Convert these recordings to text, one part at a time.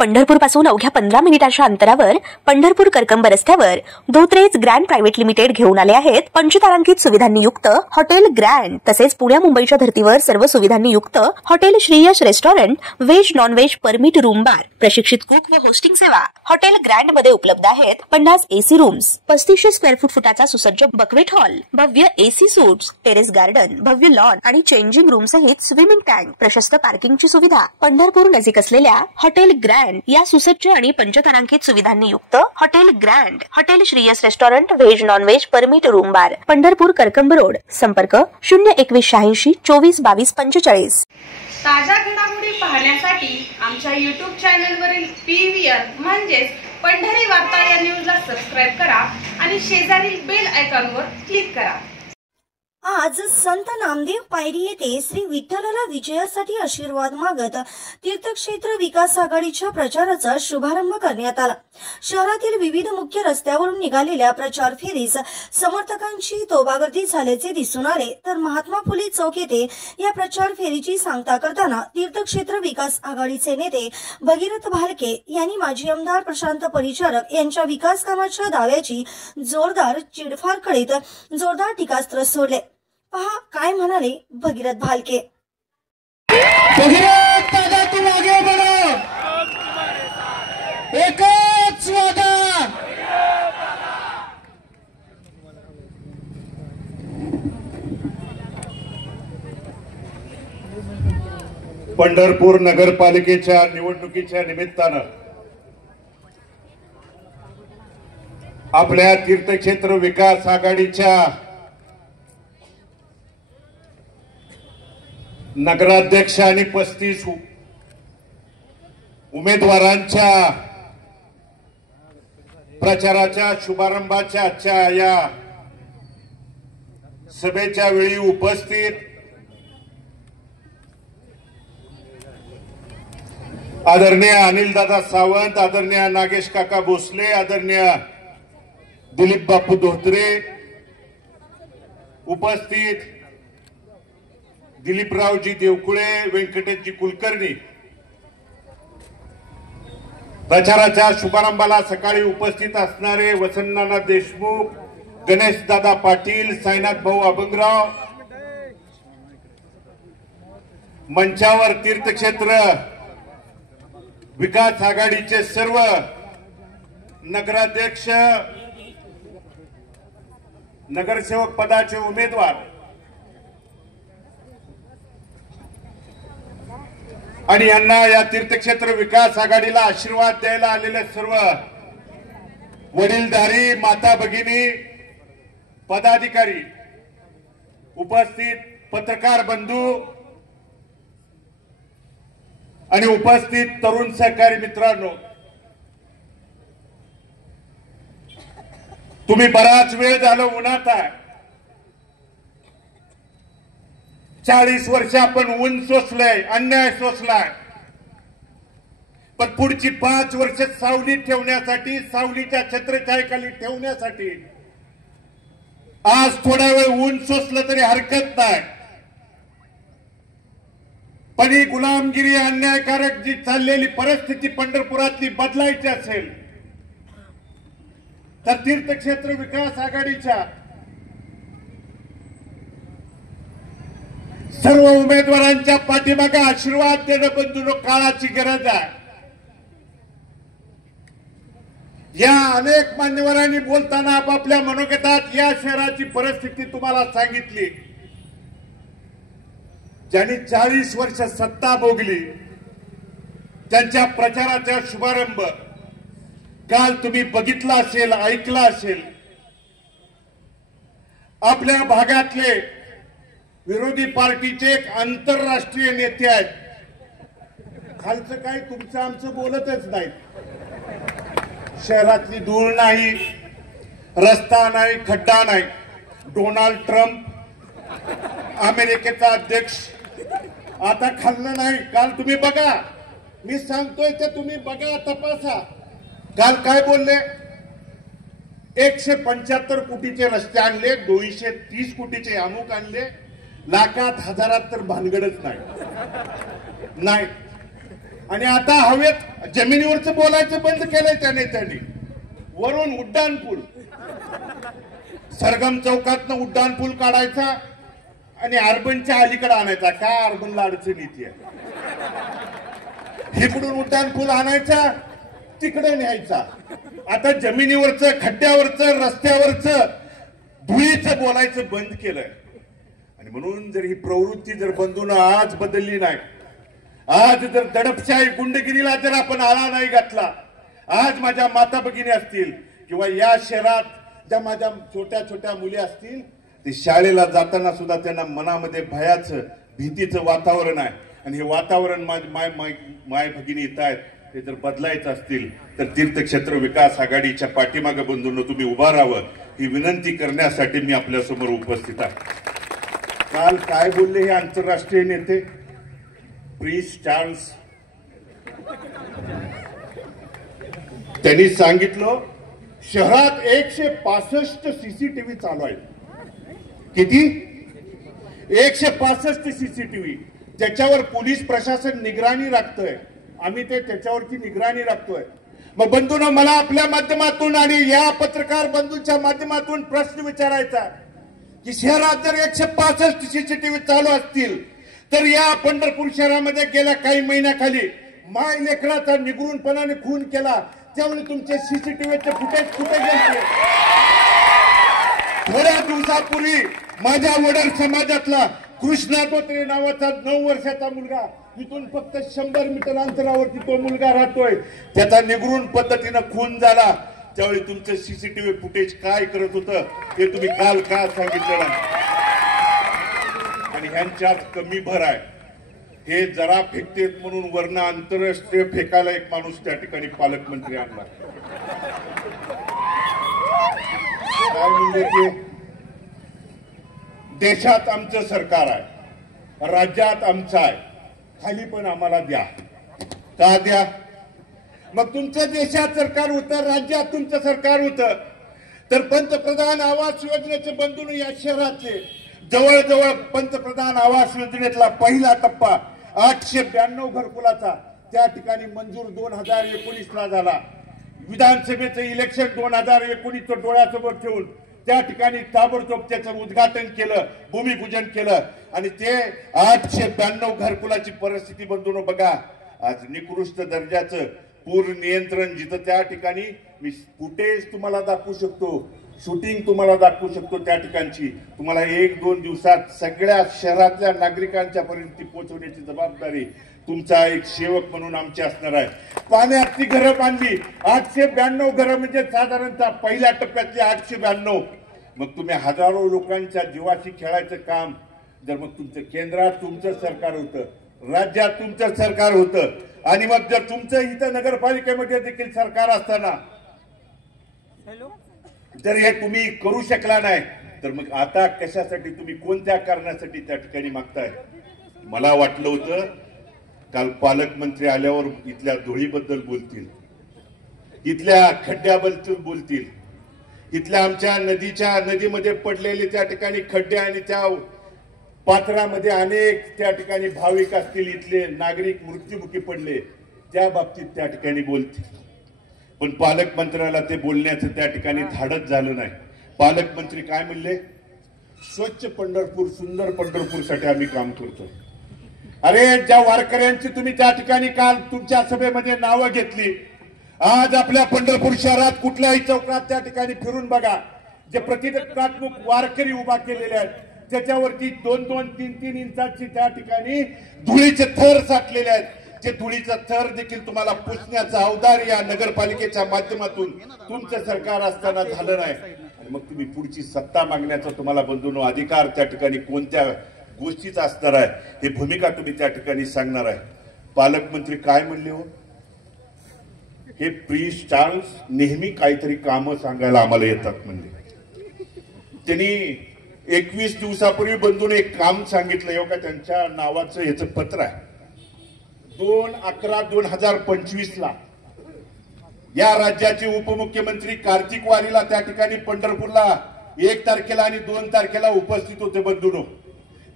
पंढरपूर पासून अवघ्या 15 मिनिटांच्या अंतरावर पंढरपूर करकंब रस्त्यावर धोत्रेज ग्रँड प्रायव्हेट लिमिटेड घेऊन आले आहेत पंचतारांकित सुविधांनी युक्त हॉटेल ग्रँड। तसेच पुण्या मुंबईच्या धर्तीवर सर्व सुविधांनी युक्त hotel Shriyash restaurant, veg non veg permit room bar, प्रशिक्षित कुक व होस्टिंग सेवा। हॉटेल ग्रँड मध्ये उपलब्ध आहेत 50 एसी रूम्स, 3500 स्क्वेअर फूट फुटाचा सुसज्ज बक्वेट हॉल, भव्य एसी सूट्स, टेरेस गार्डन, भव्य लॉन आणि चेंजिंग रूम सहित स्विमिंग टँक, प्रशस्त पार्किंगची सुविधा। पंढरपूर नजीक असलेल्या हॉटेल ग्रँड या सुसज्ज आणि पंचतारांकित सुविधांनी युक्त hotel grand, hotel Shriyas restaurant, veg non veg permit room बार, पंढरपूर करकंब रोड। संपर्क 02186 24 22 45। ताज्या घडामोडी पाहण्यासाठी आमच्या YouTube चॅनलवरील PVR म्हणजेच पंढरी वार्ता या न्यूजला सबस्क्राइब करा आणि शेजारील बेल आयकॉनवर क्लिक करा। आज संत नामदेव पायरी येथे श्री विठ्ठलाला विजयासाठी आशीर्वाद मागत तीर्थक्षेत्र विकास आघाडीच्या प्रचाराचा शुभारंभ करण्यात आला। शहरातील विविध मुख्य रस्त्यावरून निघालेल्या प्रचार फेरीस समर्थकांची तोबागर्दी झाल्याचे दिसून आले, तर महात्मा फुले चौक येथे या प्रचार फेरीची सांगता करताना तीर्थक्षेत्र विकास आघाडीचे नेते भगीरथ भालके यांनी माजी आमदार प्रशांत परिचारक यांच्या विकास कामाच्या दाव्याची जोरदार चिडफाड करीत जोरदार टीकास्त्र सोडले। पहा काय म्हणाले भगीरथ भालके। भगीरथ दादा तुम आगे बढ़ो, एकच वादा। पंढरपूर नगरपालिकेच्या निवडणुकीच्या निमित्तानं आपल्या तीर्थक्षेत्र विकास आघाडीच्या नगराध्यक्ष आणि 35 उमेदवारांच्या प्रचाराच्या शुभारंभाच्या आजच्या या सभेच्या वेळी उपस्थित आदरणीय अनिलदादा सावंत, आदरणीय नागेश काका भोसले, आदरणीय दिलीप बापू धोत्रे, उपस्थित दिलीपरावजी देवकुळे, व्यंकटेशजी कुलकर्णी, प्रचाराच्या शुभारंभाला सकाळी उपस्थित असणारे वसंतनाना देशमुख, गणेशदादा पाटील, साईनाथ भाऊ अभंगराव, मंचावर तीर्थक्षेत्र विकास आघाडीचे सर्व नगराध्यक्ष, नगरसेवक पदाचे उमेदवार आणि यांना या तीर्थक्षेत्र विकास आघाडीला आशीर्वाद द्यायला आलेले सर्व वडीलधारी माता भगिनी, पदाधिकारी, उपस्थित पत्रकार बंधू आणि उपस्थित तरुण सहकारी मित्रांनो, तुम्ही बराच वेळ झालं उन्हात आहे। 40 वर्ष आपण ऊन सोसलंय, अन्याय सोसलाय, पण पुढची 5 वर्ष सावली ठेवण्यासाठी, सावलीच्या छत्रछायेखाली ठेवण्यासाठी आज थोडा वेळ ऊन सोसलं तरी हरकत नाही। पण ही गुलामगिरी, अन्यायकारक जी चाललेली परिस्थिती पंढरपुरातली बदलायची असेल तर तीर्थक्षेत्र विकास आघाडीच्या सर्व उमेदवारांच्या पाठीमागे आशीर्वाद देणं बंधूंनो काळाची गरज आहे। या अनेक मान्यवरांनी बोलताना आपापल्या मनोगतात या शहराची परिस्थिती तुम्हाला सांगितली। ज्यांनी 40 वर्ष सत्ता भोगली त्यांच्या प्रचाराचा शुभारंभ काल तुम्ही बघितला असेल, ऐकला असेल। आपल्या भागातले विरोधी पार्टीचे एक आंतरराष्ट्रीय नेते आहेत, खालचं काय तुमचं आमचं बोलतच नाही। शहरातली धूळ नाही, रस्ता नाही, खड्डा नाही। डोनाल्ड ट्रम्प, अमेरिकेचा अध्यक्ष, आता खाल्लं नाही। काल तुम्ही बघा, मी सांगतोय ते तुम्ही बघा, तपासा। काल काय बोलले? 175 कोटीचे रस्ते आणले, 230 कोटीचे अमुक आणले, लाखात हजारात तर भानगडच नाही। आणि आता हवेत जमिनीवरचं बोलायचं बंद केलंय त्या नेत्यांनी. वरून उड्डाण पूल, सरगम चौकातनं उड्डाण पूल काढायचा आणि अर्बनच्या अलीकडे आणायचा. काय अर्बनला अडचण येते, इकडून उड्डाण पूल आणायचा, तिकडे न्यायचा. आता जमिनीवरचं, खड्ड्यावरचं, रस्त्यावरचं, धुळीचं बोलायचं बंद केलंय. आणि म्हणून जर ही प्रवृत्ती जर बंधून आज बदलली नाही, आज जर दडपशाही गुंडगिरीला जर आपण आळा नाही घातला, आज माझ्या माता भगिनी असतील किंवा या शहरात ज्या माझ्या छोट्या छोट्या मुली असतील, ते शाळेला जाताना सुद्धा त्यांना मनामध्ये भयाचं, भीतीचं वातावरण आहे. आणि हे वातावरण माय भगिनी येत आहेत, ते जर बदलायचं असतील तर तीर्थक्षेत्र विकास आघाडीच्या पाठीमागे बंधूंनो तुम्ही उभा राहावं, ही विनंती करण्यासाठी मी आपल्या समोर उपस्थित आहे. काल काय बोलले हे आंतरराष्ट्रीय नेते प्रिन्स चार्ल्स, त्यांनी सांगितलं शहरात 165 सीसीटीव्ही चालू आहेत. किती? 165 सीसीटीव्ही. त्याच्यावर पोलीस प्रशासन निगराणी राखतोय, आम्ही त्याच्यावरती निगराणी राखतोय. मग बंधूंनो, मला आपल्या माध्यमातून आणि या पत्रकार बंधूंच्या माध्यमातून प्रश्न विचारायचा की शहरात जर 165 सीसीटीव्ही चालू असतील तर या पंढरपूर शहरामध्ये गेल्या काही महिन्याखाली माय लेकराचा निगरूनपणाने खून केला, त्यावेळी तुमचे सीसीटीव्हीचे फुटेज कुठे गेले? थोड्या दिवसापूर्वी माझ्या वडर समाजातला कृष्णा धोत्रे नावाचा 9 वर्षाचा मुलगा, इथून फक्त 100 मीटर अंतरावरती तो मुलगा राहतोय, त्याचा निगरून पद्धतीनं खून झाला. त्यावेळी तुमचं सीसीटीव्ही फुटेज काय करत होतं हे तुम्ही काल का सांगितलं? आणि ह्यांच्यात कमी भर आहे. हे जरा फेकतेत म्हणून वर्ण आंतरराष्ट्रीय फेकायला एक माणूस त्या ठिकाणी पालकमंत्री आणला. काय म्हणजे ते देशात आमचं सरकार आहे, राज्यात आमचं आहे, खाली पण आम्हाला द्या. का द्या? मग तुमचं देशात सरकार होतं, राज्यात तुमचं सरकार होतं, तर पंतप्रधान आवास योजनेचे बंधून या शहरातले जवळजवळ पंतप्रधान आवास योजनेतला पहिला टप्पा 892 घरकुलाचा त्या ठिकाणी मंजूर 2019ला झाला. विधानसभेचं इलेक्शन 2019 डोळ्यासमोर ठेवून त्या ठिकाणी ताबडतोब त्याचं उद्घाटन केलं, भूमिपूजन केलं. आणि ते 892 घरकुलाची परिस्थिती बंधून बघा. आज निकृष्ट दर्जाचं पूर नियंत्रण, जिथं त्या ठिकाणी मी फुटेज तुम्हाला दाखवू शकतो, शूटिंग तुम्हाला दाखवू शकतो, त्या ठिकाणची तुम्हाला 1-2 दिवसात सगळ्या शहरातल्या नागरिकांच्या पर्यंत पोहोचवण्याची जबाबदारी तुमचा एक सेवक म्हणून आमची असणार आहे. पाण्याची घरं बांधली, 892 घरं म्हणजे साधारणतः पहिल्या टप्प्यातली 892. मग तुम्ही हजारो लोकांच्या जीवाशी खेळायचं काम जर मग तुमचं केंद्रात तुमचं सरकार होतं, राज्यात तुमचं सरकार होतं, आणि मग जर तुमचं इथं नगरपालिकेमध्ये देखील सरकार असताना जर हे तुम्ही करू शकला नाही, तर मग आता कशासाठी तुम्ही, कोणत्या कारणासाठी त्या ठिकाणी मागताय? मला वाटलं होतं काल पालकमंत्री आल्यावर इथल्या धुळीबद्दल बोलतील, इथल्या खड्ड्याबद्दल बोलतील, इथल्या आमच्या नदीमध्ये पडलेले त्या ठिकाणी खड्डे आणि त्या पात्रामध्ये अनेक त्या ठिकाणी भाविक असतील, इथले नागरिक मृत्युमुखी पडले, त्या बाबतीत त्या ठिकाणी बोलतील. पण पालकमंत्र्याला ते बोलण्याचं त्या ठिकाणी धाडस झालं नाही. पालकमंत्री काय म्हणले? स्वच्छ पंढरपूर, सुंदर पंढरपूरसाठी आम्ही काम करतो. अरे, ज्या वारकऱ्यांची तुम्ही त्या ठिकाणी काल तुमच्या सभेमध्ये नावं घेतली, आज आपल्या पंढरपूर शहरात कुठल्याही चौकात त्या ठिकाणी फिरून बघा, जे प्रतिकात्मक वारकरी उभा केलेले आहेत, त्याच्यावरती 2-2, 3-3 इंचाची त्या ठिकाणी धुळीचे थर साठलेले आहेत. जे धुळीचा थर देखील तुम्हाला पुसण्याचा अवधार या नगरपालिकेच्या माध्यमातून तुमचं सरकार असताना झालं नाही. आणि मग तुम्ही पुढची सत्ता मागण्याचा तुम्हाला बंधूंनो अधिकार त्या ठिकाणी कोणत्या गोष्टीचा असणार आहे, हे भूमिका तुम्ही त्या ठिकाणी सांगणार आहे. पालकमंत्री काय म्हणले हो? हे प्रिन्स चार्ल्स नेहमी काहीतरी कामं सांगायला आम्हाला येतात म्हणले. त्यांनी 21 दिवसापूर्वी बंधून एक काम सांगितलं, एवढं त्यांच्या नावाचं याचं पत्र आहे. 2/11/2025 या राज्याचे उपमुख्यमंत्री कार्तिक वारीला त्या ठिकाणी पंढरपूरला 1 तारखेला आणि 2 तारखेला उपस्थित होते बंधूंनो.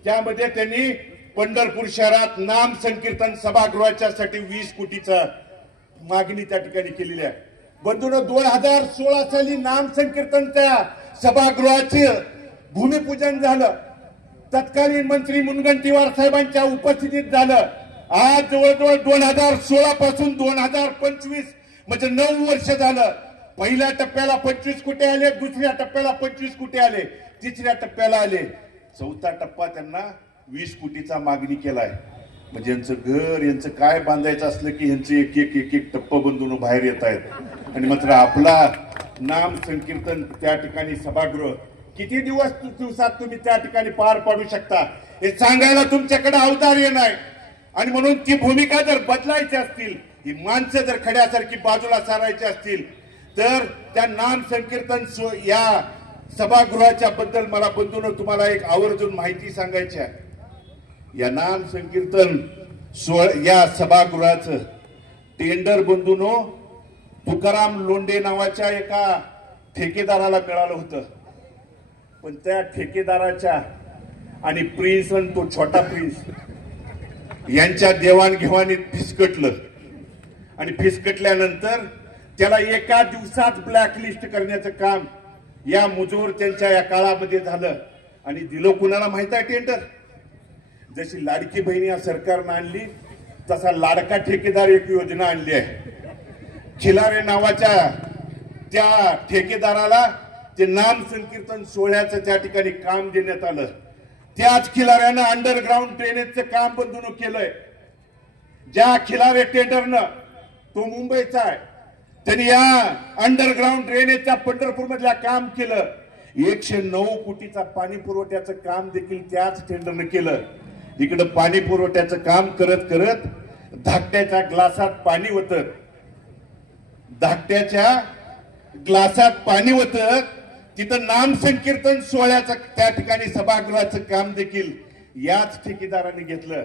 त्यामध्ये त्यांनी पंढरपूर शहरात नाम संकीर्तन सभागृहाच्यासाठी 20 कोटीचा मागणी त्या ठिकाणी केलेली आहे. बंधूंनो, 2016 साली नाम संकीर्तन त्या सभागृहाचे भूमिपूजन झालं. तत्कालीन मंत्री मुनगंटीवार साहेबांच्या उपस्थितीत झालं. आज जवळजवळ 2016 पासून 2025 म्हणजे 9 वर्ष झालं. पहिल्या टप्प्याला 25 कोटी आले, दुसऱ्या टप्प्याला 25 कोटी आले, तिसऱ्या टप्प्याला आले, चौथा टप्पा त्यांना 20 कोटीचा मागणी केलाय. म्हणजे यांचं घर, यांचं काय बांधायचं असलं की यांचे एक एक टप्पा बंधून बाहेर येत आहेत. आणि मात्र आपला नाम संकीर्तन त्या ठिकाणी सभागृह किती दिवसात तुम्ही त्या ठिकाणी पार पाडू शकता हे सांगायला तुमच्याकडे औदार्य नाही. आणि म्हणून ती भूमिका जर बदलायची असतील, ही माणसं जर खड्यासारखी बाजूला सारायची असतील, तर त्या नाम संकीर्तन या सभागृहाच्या बद्दल मला बंधूंनो तुम्हाला एक आवर्जून माहिती सांगायची आहे. या नाम संकीर्तन या सभागृहाचं टेंडर बंधूंनो तुकाराम लोंढे नावाच्या एका ठेकेदाराला मिळालं होतं. पण त्या ठेकेदाराच्या आणि प्रिन्स आणि तो छोटा प्रिन्स यांच्या देवाणघेवाणीत फिसकटलं. आणि फिसकटल्यानंतर त्याला एका दिवसात ब्लॅकलिस्ट करण्याचं काम या मुजोर त्यांच्या या काळामध्ये झालं. आणि दिलं कुणाला माहित आहे टेंडर? जशी लाडकी बहीण या सरकारनं आणली तसा लाडका ठेकेदार एक योजना आणली आहे. खिलारे नावाच्या त्या ठेकेदाराला ते नाम संकीर्तन सोहळ्याचं त्या ठिकाणी काम देण्यात आलं. त्याच खिलाऱ्यानं अंडरग्राऊंड ड्रेनेजचं काम बंधून केलंय. ज्या खिलारे टेंडरनं, तो मुंबईचा आहे, त्यांनी या अंडरग्राऊंड ड्रेनेजच्या पंढरपूर मधल्या काम केलं. 109 कोटीचा पाणी पुरवठ्याचं काम देखील त्याच टेंडरनं केलं. इकडं पाणी पुरवठ्याचं काम करत करत धाकट्याच्या ग्लासात पाणी होतं, धाकट्याच्या ग्लासात पाणी होतं, तिथं नाम संकीर्तन सोहळ्याचं त्या ठिकाणी सभागृहाचं काम देखील याच ठेकेदाराने घेतलं.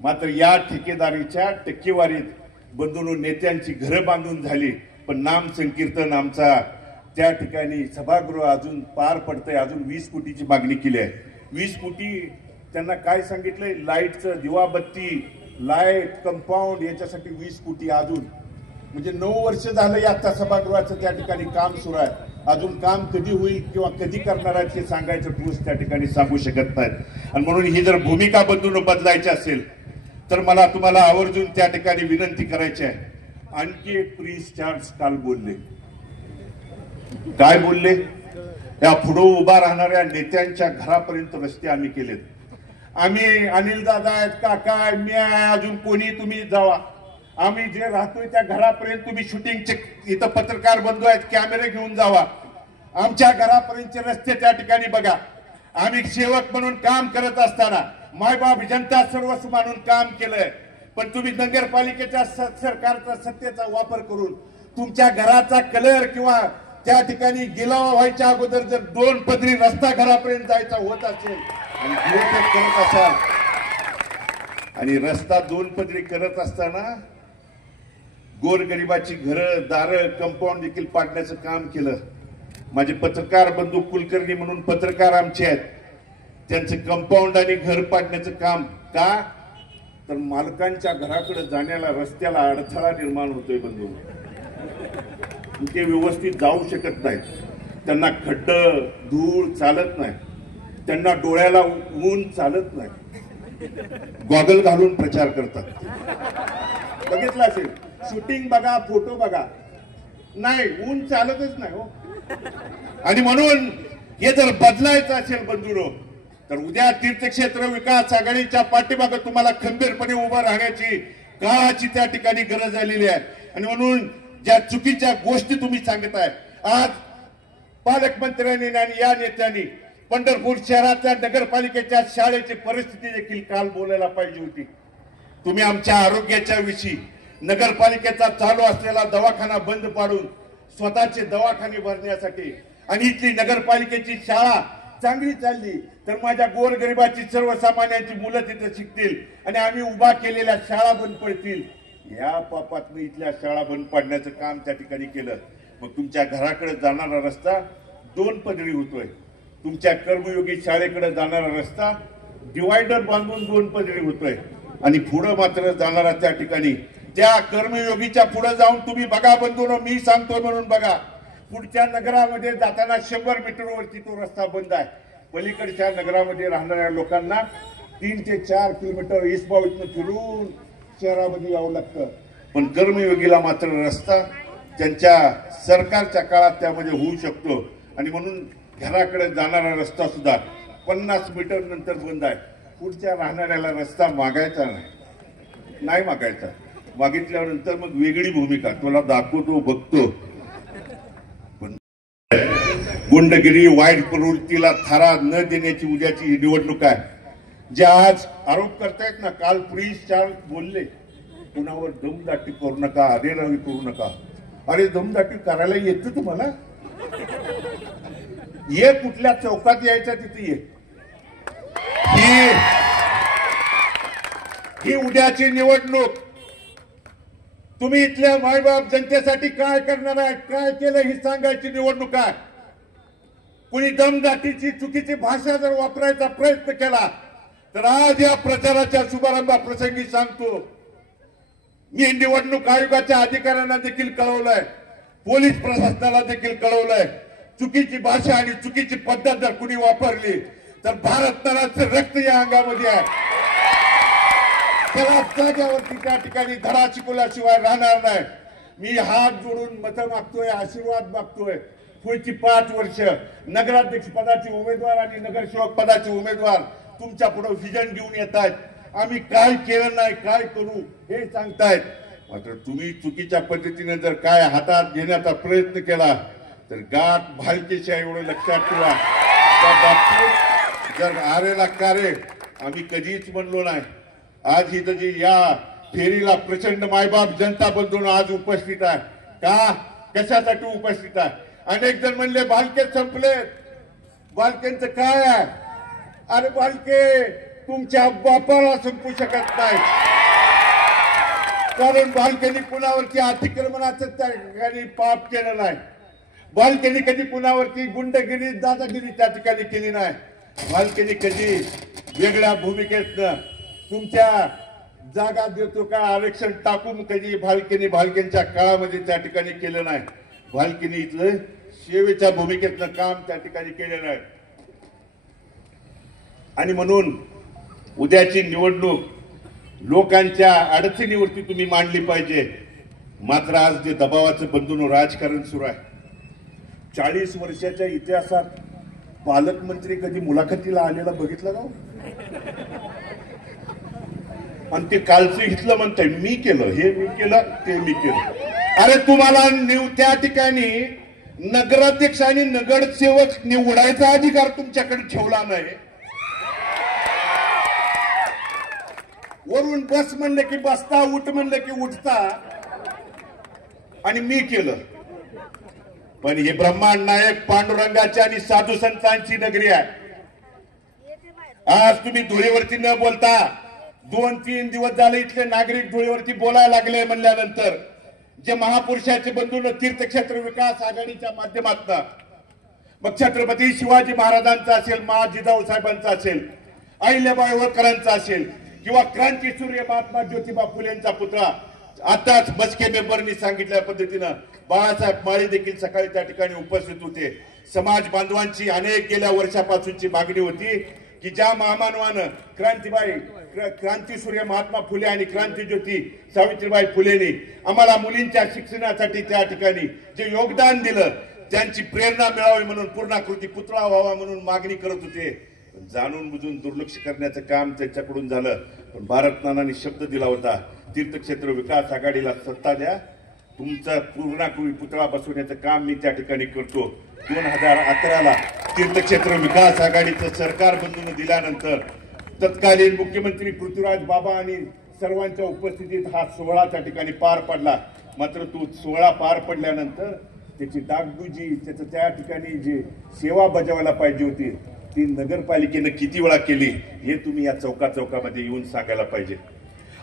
मात्र या ठेकेदारीच्या टक्केवारीत बंधूंनो नेत्यांची घरं बांधून झाली. पण नाम संकीर्तन आमचा त्या ठिकाणी सभागृह अजून पार पडतंय. अजून 20 कोटीची मागणी केली आहे. 20 कोटी त्यांना काय सांगितलंय? लाईटचं, दिवाबत्ती, लाईट, कंपाऊंड याच्यासाठी 20 कोटी अजून. म्हणजे 9 वर्ष झालं या सभागृहाचं त्या ठिकाणी काम सुरू आहे. अजून काम कधी होईल किंवा कधी करणार आहेत हे सांगायचं ठोस त्या ठिकाणी सांगू शकत नाहीत. आणि म्हणून ही जर भूमिका बदलायची असेल तर मला तुम्हाला आवर्जून त्या ठिकाणी विनंती करायची आहे. आणखी एक प्रिन्स चार्ल्स काल बोलले. काय बोलले? या पुढे उभा राहणाऱ्या नेत्यांच्या घरापर्यंत रस्ते आम्ही केलेत. आम्ही अनिल दादा आहेत, काका, मी आहे, अजून कोणी तुम्ही जावा, आम्ही जे राहतोय त्या घरापर्यंत तुम्ही शूटिंगचे इथं पत्रकार बंधू आहेत, कॅमेरे घेऊन जावा, आमच्या घरापर्यंतचे रस्ते त्या ठिकाणी बघा. आम्ही सेवक म्हणून काम करत असताना मायबाप जनता सर्वस्व मानून काम केलंय. पण तुम्ही नगरपालिकेच्या सरकारचा सत्तेचा वापर करून तुमच्या घराचा कलर किंवा त्या ठिकाणी गिलावा व्हायच्या अगोदर जर 2 पदरी रस्ता घरापर्यंत जायचा होत असेल आणि करत असाल आणि रस्ता 2 पदरी करत असताना गोरगरिबाची घरं, दारं, कंपाऊंड देखील पाडण्याचं काम केलं. माझे पत्रकार बंधू कुलकर्णी म्हणून पत्रकार आमचे आहेत, त्यांचं कंपाऊंड आणि घर पाडण्याचं काम. का तर मालकांच्या घराकडे जाण्याला रस्त्याला अडथळा निर्माण होतोय बंधू. ते व्यवस्थित जाऊ शकत नाहीत, त्यांना खड्ड धूळ चालत नाही, त्यांना डोळ्याला ऊन चालत नाही, गॉगल घालून प्रचार करतात. बघितलं असेल, शूटिंग बघा, फोटो बघा, नाही ऊन चालतच नाही हो. आणि म्हणून हे जर बदलायचं असेल बंधूंनो तर उद्या तीर्थक्षेत्र विकास आघाडीच्या पाठीमागे तुम्हाला खंबीरपणे उभं राहण्याची काळाची त्या ठिकाणी गरज झालेली आहे. आणि म्हणून ज्या चुकीच्या गोष्टी तुम्ही सांगताय, आज पालकमंत्र्यांनी आणि या नेत्यांनी पंढरपूर शहराच्या नगरपालिकेच्या शाळेची परिस्थिती देखील काल बोलायला पाहिजे होती. तुम्ही आमच्या आरोग्याच्या विषयी नगरपालिकेचा चालू असलेला दवाखाना बंद पाडून स्वतःचे दवाखाने भरण्यासाठी आणि इथली नगरपालिकेची शाळा चांगली चालली तर माझ्या गोरगरिबाची सर्वसामान्यांची मुलं तिथे शिकतील आणि आम्ही उभा केलेल्या शाळा बंद पडतील. या पापातनं इथल्या शाळा बंद पाडण्याचं काम त्या ठिकाणी केलं. मग तुमच्या घराकडे जाणारा रस्ता 2 पदरी होतोय, तुमच्या कर्मयोगी शाळेकडे जाणारा रस्ता डिवायडर बांधून 2 पदरी होतोय आणि पुढे मात्र जाणारा त्या ठिकाणी त्या कर्मयोगीच्या पुढे जाऊन तुम्ही बघा बंधूंनो, मी सांगतोय म्हणून बघा, पुढच्या नगरामध्ये जाताना 100 मीटरवरती तो रस्ता बंद आहे. पलीकडच्या नगरामध्ये राहणाऱ्या लोकांना 3 ते 4 किलोमीटर इस्माऊतनं फिरून शहरामध्ये यावं लागतं. पण कर्मयोगीला मात्र रस्ता त्यांच्या सरकारच्या काळात त्यामध्ये होऊ शकतो आणि म्हणून घराकडे जाणारा रस्ता सुद्धा 50 मीटर नंतर बंद आहे. पुढच्या राहणाऱ्याला रस्ता मागायचा नाही मागायचा. मागितल्यानंतर मग वेगळी भूमिका, तुला दाखवतो बघतो. गुंडगिरी वाईट प्रवृत्तीला थारा न देण्याची उद्याची ही निवडणूक आहे. जे आज आरोप करतायत ना, काल प्रिन्स चार्ल्स बोलले कुणावर दमदाटी करू नका, अरेरावी करू नका. अरे दमदाटी करायला येतं तुम्हाला? ये कुठल्या चौकात यायचा तिथे ये. ही उद्याची निवडणूक तुम्ही इथल्या मायबाप जनतेसाठी काय करणार आहे, काय केलं ही सांगायची निवडणूक आहे. कुणी दमदाटीची चुकीची भाषा जर वापरायचा प्रयत्न केला तर आज या प्रचाराच्या शुभारंभाप्रसंगी सांगतो, मी निवडणूक आयोगाच्या अधिकाऱ्यांना देखील कळवलंय, पोलीस प्रशासनाला देखील कळवलंय, चुकीची भाषा आणि चुकीची पद्धत जर कुणी वापरली तर भारतनाराचं रक्त या अंगामध्ये आहे. त्याला जाग्यावरती त्या ठिकाणी धडा शिकवल्याशिवाय राहणार नाही. मी हात जोडून मतं मागतोय, आशीर्वाद मागतोय. पुढची 5 वर्ष नगराध्यक्ष पदाचे उमेदवार आणि नगरसेवक पदाचे उमेदवार तुमच्या पुढे विजन घेऊन येत आहेत. आम्ही काय केलं नाही, काय करू हे सांगतायत. मात्र तुम्ही चुकीच्या पद्धतीने जर काय हातात घेण्याचा प्रयत्न केला तर गाठ भालकेच्या एवढं लक्षात ठेवा. त्या बाबतीत जर आरेला कारे आम्ही कधीच म्हणलो नाही. आज ही जी या फेरीला प्रचंड मायबाप जनता बंधून आज उपस्थित आहे. का कशासाठी उपस्थित आहे? अनेक जण म्हणले भालके संपले, भालकेंचं काय आहे? अरे भालके तुमच्या बापाला संपू शकत नाही, कारण भालकेंनी कुणावरती अतिक्रमणाचं त्या ठिकाणी पाप केलं नाही. भालकेंनी कधी कुणावरती गुंडगिरी दादागिरी त्या ठिकाणी केली नाही. भालकेंनी कधी वेगळ्या भूमिकेतनं तुमच्या जागा देतो का आरक्षण टाकून कधी भालकेंच्या काळामध्ये त्या ठिकाणी केलं नाही. भालकेंनी इथलं सेवेच्या भूमिकेतनं काम त्या ठिकाणी केलं नाही. आणि म्हणून उद्याची निवडणूक लोकांच्या अडचणीवरती तुम्ही मांडली पाहिजे. मात्र आज जे दबावाचं बंधून राजकारण सुरू आहे, 40 वर्षाच्या इतिहासात पालकमंत्री कधी मुलाखतीला आलेला बघितलं का? आणि ते कालचं इथलं म्हणताय मी केलं, हे मी केलं, ते मी केलं. अरे तुम्हाला त्या ठिकाणी नगराध्यक्ष आणि नगरसेवक निवडायचा अधिकार तुमच्याकडे ठेवला नाही. वरून बस म्हणले की बसता, उठ म्हणले की उठता, आणि मी केलं. पण हे ब्रह्मांड नायक पांडुरंगाची आणि साधू संतांची नगरी आहे. आज तुम्ही धुळीवरती न बोलता 2-3 दिवस झाले इथले नागरिक धुळीवरती बोलायला लागले म्हणल्यानंतर जे महापुरुषाचे बंधून तीर्थक्षेत्र विकास आघाडीच्या माध्यमातून मग छत्रपती शिवाजी महाराजांचा असेल, मा जिजाऊ साहेबांचा असेल, अहिल्याबाई होळकरांचा असेल किंवा क्रांतीसूर्य महात्मा ज्योतिबा फुलेंचा पुतळा, आताच बसके मेंबरनी सांगितल्या पद्धतीनं बाळासाहेब माळी देखील सकाळी त्या ठिकाणी उपस्थित होते. समाज बांधवांची अनेक गेल्या वर्षापासूनची मागणी होती की ज्या महामानवानं क्रांतीसूर्य महात्मा फुले आणि क्रांतीज्योती सावित्रीबाई फुलेंनी आम्हाला मुलींच्या शिक्षणासाठी त्या ठिकाणी जे योगदान दिलं त्यांची प्रेरणा मिळावी म्हणून पूर्णाकृती पुतळा व्हावा म्हणून मागणी करत होते. जाणून बुजून दुर्लक्ष करण्याचं काम त्यांच्याकडून झालं. पण भारतनानांनी शब्द दिला होता, तीर्थक्षेत्र विकास आघाडीला सत्ता द्या, तुमचा पूर्णाकृती पुतळा बसवण्याचं काम मी त्या ठिकाणी करतो. 2011ला तीर्थक्षेत्र विकास आघाडीचं सरकार बंधून दिल्यानंतर तत्कालीन मुख्यमंत्री पृथ्वीराज बाबा आणि सर्वांच्या उपस्थितीत हा सोहळा त्या ठिकाणी पार पडला. मात्र तो सोहळा पार पडल्यानंतर त्याची डागडुजी, त्याचं त्या ठिकाणी जी सेवा बजावायला पाहिजे होती ती नगरपालिकेनं किती वेळा केली हे तुम्ही या चौकामध्ये येऊन सांगायला पाहिजे.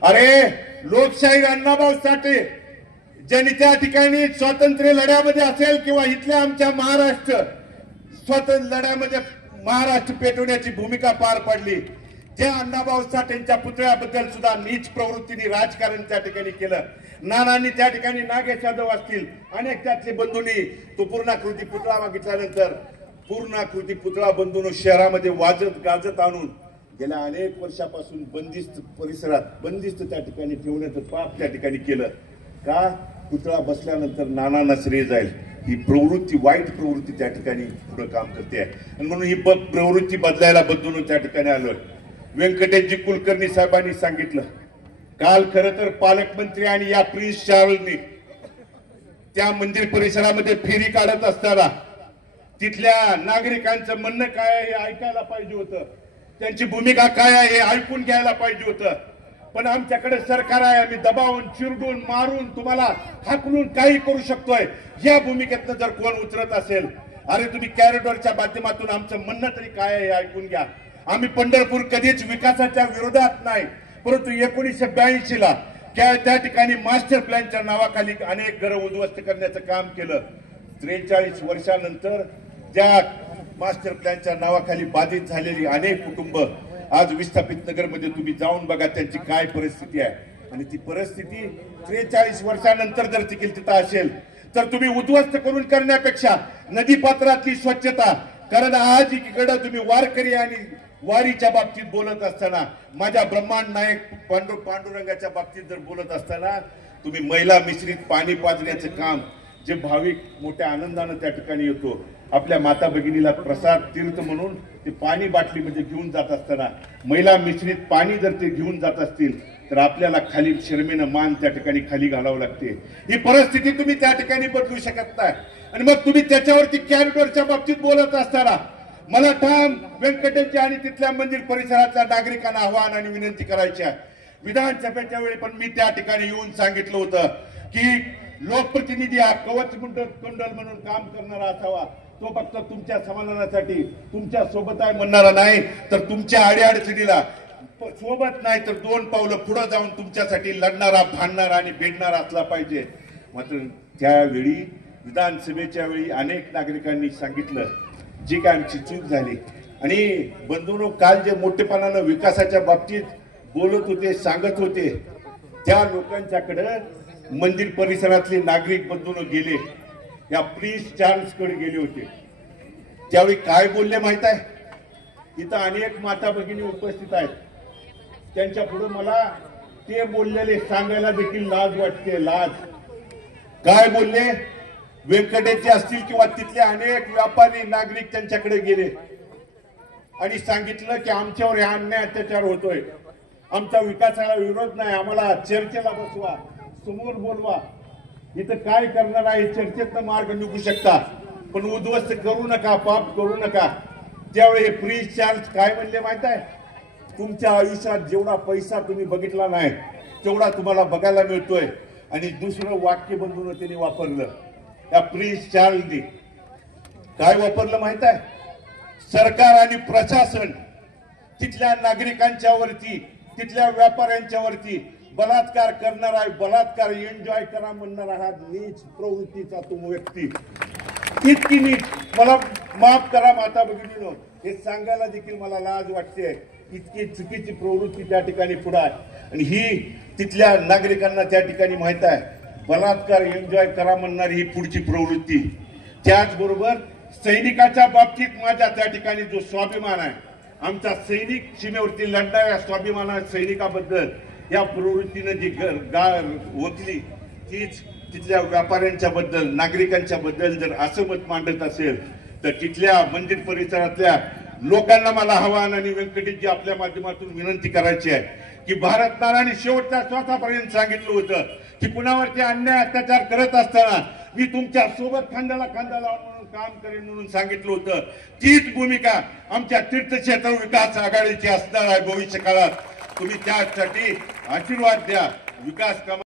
अरे लोकशाही अण्णाभाऊ साठे ज्यांनी त्या ठिकाणी स्वातंत्र्य लढ्यामध्ये असेल किंवा इथल्या आमच्या महाराष्ट्र स्वातंत्र्य लढ्यामध्ये महाराष्ट्र पेटवण्याची भूमिका पार पाडली, त्या अण्णाभाऊ साठेंच्या पुतळ्याबद्दल सुद्धा नीच प्रवृत्तीने राजकारण त्या ठिकाणी केलं. नानांनी त्या ठिकाणी नागेश यादव असतील अनेक त्यातले बंधूंनी तो पूर्णाकृती पुतळा मागितल्यानंतर पूर्णाकृती पुतळा बंधून शहरामध्ये वाजत गाजत आणून गेल्या अनेक वर्षापासून बंदिस्त परिसरात बंदिस्त त्या ठिकाणी ठेवण्याचं पाप त्या ठिकाणी केलं. का? पुतळा बसल्यानंतर नानांना श्रेय जाईल ही प्रवृत्ती, वाईट प्रवृत्ती त्या ठिकाणी पुढे काम करते आणि म्हणून ही प्रवृत्ती बदलायला बदलून त्या ठिकाणी आलोय. व्यंकटेशजी कुलकर्णी साहेबांनी सांगितलं काल खरं तर पालकमंत्री आणि या प्रिन्स चार्ल्सनी त्या मंदिर परिसरामध्ये फेरी काढत असताना तिथल्या नागरिकांचं म्हणणं काय आहे हे ऐकायला पाहिजे होतं, त्यांची भूमिका काय आहे हे ऐकून घ्यायला पाहिजे होतं. पण आमच्याकडे सरकार आहे, आम्ही दबावून चिरडून मारून तुम्हाला हाकलून काही करू शकतोय या भूमिकेतनं जर कोण उतरत असेल, अरे तुम्ही कॅरिडॉरच्या माध्यमातून आमचं म्हणणं तरी काय आहे हे ऐकून घ्या. आम्ही पंढरपूर कधीच विकासाच्या विरोधात नाही, परंतु 1982 ला त्या ठिकाणी मास्टर प्लॅनच्या नावाखाली अनेक घरं उद्ध्वस्त करण्याचं काम केलं. 43 वर्षानंतर ज्या मास्टर प्लॅनच्या नावाखाली बाधित झालेली अनेक कुटुंब आज विस्थापित नगरमध्ये तुम्ही जाऊन बघा त्यांची काय परिस्थिती आहे. आणि ती परिस्थिती 43 वर्षानंतर जर तिथं असेल तर तुम्ही उद्ध्वस्त करून करण्यापेक्षा नदीपात्रातली स्वच्छता, कारण आज एकीकडे तुम्ही वारकरी आणि वारीच्या बाबतीत बोलत असताना, माझ्या ब्रह्मांड नायक पांडुरंगाच्या बाबतीत जर बोलत असताना तुम्ही महिला मिश्रित पाणी पाजण्याचं काम जे भाविक मोठ्या आनंदानं त्या ठिकाणी येतो, आपल्या माता भगिनीला प्रसाद तीर्थ म्हणून ते पाणी बाटलीमध्ये घेऊन जात असताना महिला मिश्रित पाणी जर ते घेऊन जात असतील तर आपल्याला खाली शर्मेनं मान त्या ठिकाणी खाली घालावं लागते. ही परिस्थिती तुम्ही त्या ठिकाणी बदलू शकत नाही. आणि मग तुम्ही त्याच्यावरती कॅरिडॉरच्या बाबतीत बोलत असताना मला ठाम व्यंकटेशजी आणि तिथल्या मंदिर परिसरातल्या नागरिकांना आव्हान आणि विनंती करायची आहे. विधानसभेच्या वेळी पण मी त्या ठिकाणी येऊन सांगितलं होतं की लोकप्रतिनिधी हा कवच कुंडल म्हणून काम करणारा असावा, तो फक्त तुमच्या समाधानासाठी तुमच्या सोबत आहे म्हणणारा नाही, तर तुमच्या अडीअडचणीला सोबत नाही तर 2 पावलं पुढे जाऊन तुमच्यासाठी लढणारा, भांडणारा आणि भेटणारा असला पाहिजे. मात्र त्यावेळी विधानसभेच्या वेळी अनेक नागरिकांनी सांगितलं जी काय आमची चूक झाली. आणि बंधूंनो, काल जे मोठेपणानं विकासाच्या बाबतीत बोलत होते, सांगत होते, त्या लोकांच्याकडे मंदिर परिसरातले नागरिक बंधूंनो गेले, या प्रिन्स चार्ल्स कडे गेले होते. त्यावेळी काय बोलले माहित आहे? इथं अनेक माता भगिनी उपस्थित आहेत, त्यांच्या पुढे मला ते बोललेले सांगायला देखील लाज वाटते. लाज काय बोलले? व्यंकटेशजी असतील किंवा तिथले अनेक व्यापारी नागरिक त्यांच्याकडे गेले आणि सांगितलं की आमच्यावर हा अन्याय अत्याचार होतोय, आमच्या विकासाला विरोध नाही, आम्हाला चर्चेला बसवा, समोर बोलवा, इथं काय करणार आहे चर्चेतनं मार्ग निघू शकता, पण उद्ध्वस्त करू नका, पाप करू नका. त्यावेळी प्रिन्स चार्ल्स काय म्हणले माहित आहे? तुमच्या आयुष्यात जेवढा पैसा तुम्ही बघितला नाही तेवढा तुम्हाला बघायला मिळतोय. आणि दुसरं वाक्य बंधून त्यांनी वापरलं, त्या प्रिन्स चार्ल्सनी काय वापरलं माहित आहे? सरकार आणि प्रशासन तिथल्या नागरिकांच्या वरती, तिथल्या व्यापाऱ्यांच्या वरती बलात्कार करणार आहे, बलात्कार एन्जॉय करा म्हणणारा हा नीच प्रवृत्तीचा तो व्यक्ती. इतकी नीच, मला माफ करा माता भगिनीनो, हे सांगायला देखील मला लाज वाटते. इतकी चुकीची प्रवृत्ती त्या ठिकाणी पुढे आहे. आणि ही तिथल्या नागरिकांना त्या ठिकाणी माहित आहे, बलात्कार एन्जॉय करा म्हणणारी ही पुढची प्रवृत्ती. त्याचबरोबर सैनिकाच्या बाबतीत माझ्या त्या ठिकाणी जो स्वाभिमान आहे, आमचा सैनिक सीमेवरती लढणाऱ्या स्वाभिमाना सैनिकाबद्दल या प्रवृत्तीने जी वकली, तीच तिथल्या व्यापाऱ्यांच्या बद्दल, नागरिकांच्या बद्दल जर असं मत मांडत असेल तर तिथल्या मंदिर परिसरातल्या लोकांना मला आव्हान आणि व्यंकटेशजी आपल्या माध्यमातून विनंती करायची आहे की भारत नारायणी शेवटच्या श्वासापर्यंत सांगितलं होतं की कुणावरती अन्याय अत्याचार करत असताना मी तुमच्या सोबत खांद्याला खांदा लावून म्हणून काम करेन म्हणून सांगितलं होतं. तीच भूमिका आमच्या तीर्थक्षेत्र विकास आघाडीची असणार आहे भविष्य काळात. तुम्ही त्यासाठी आशीर्वाद द्या. विकास कामा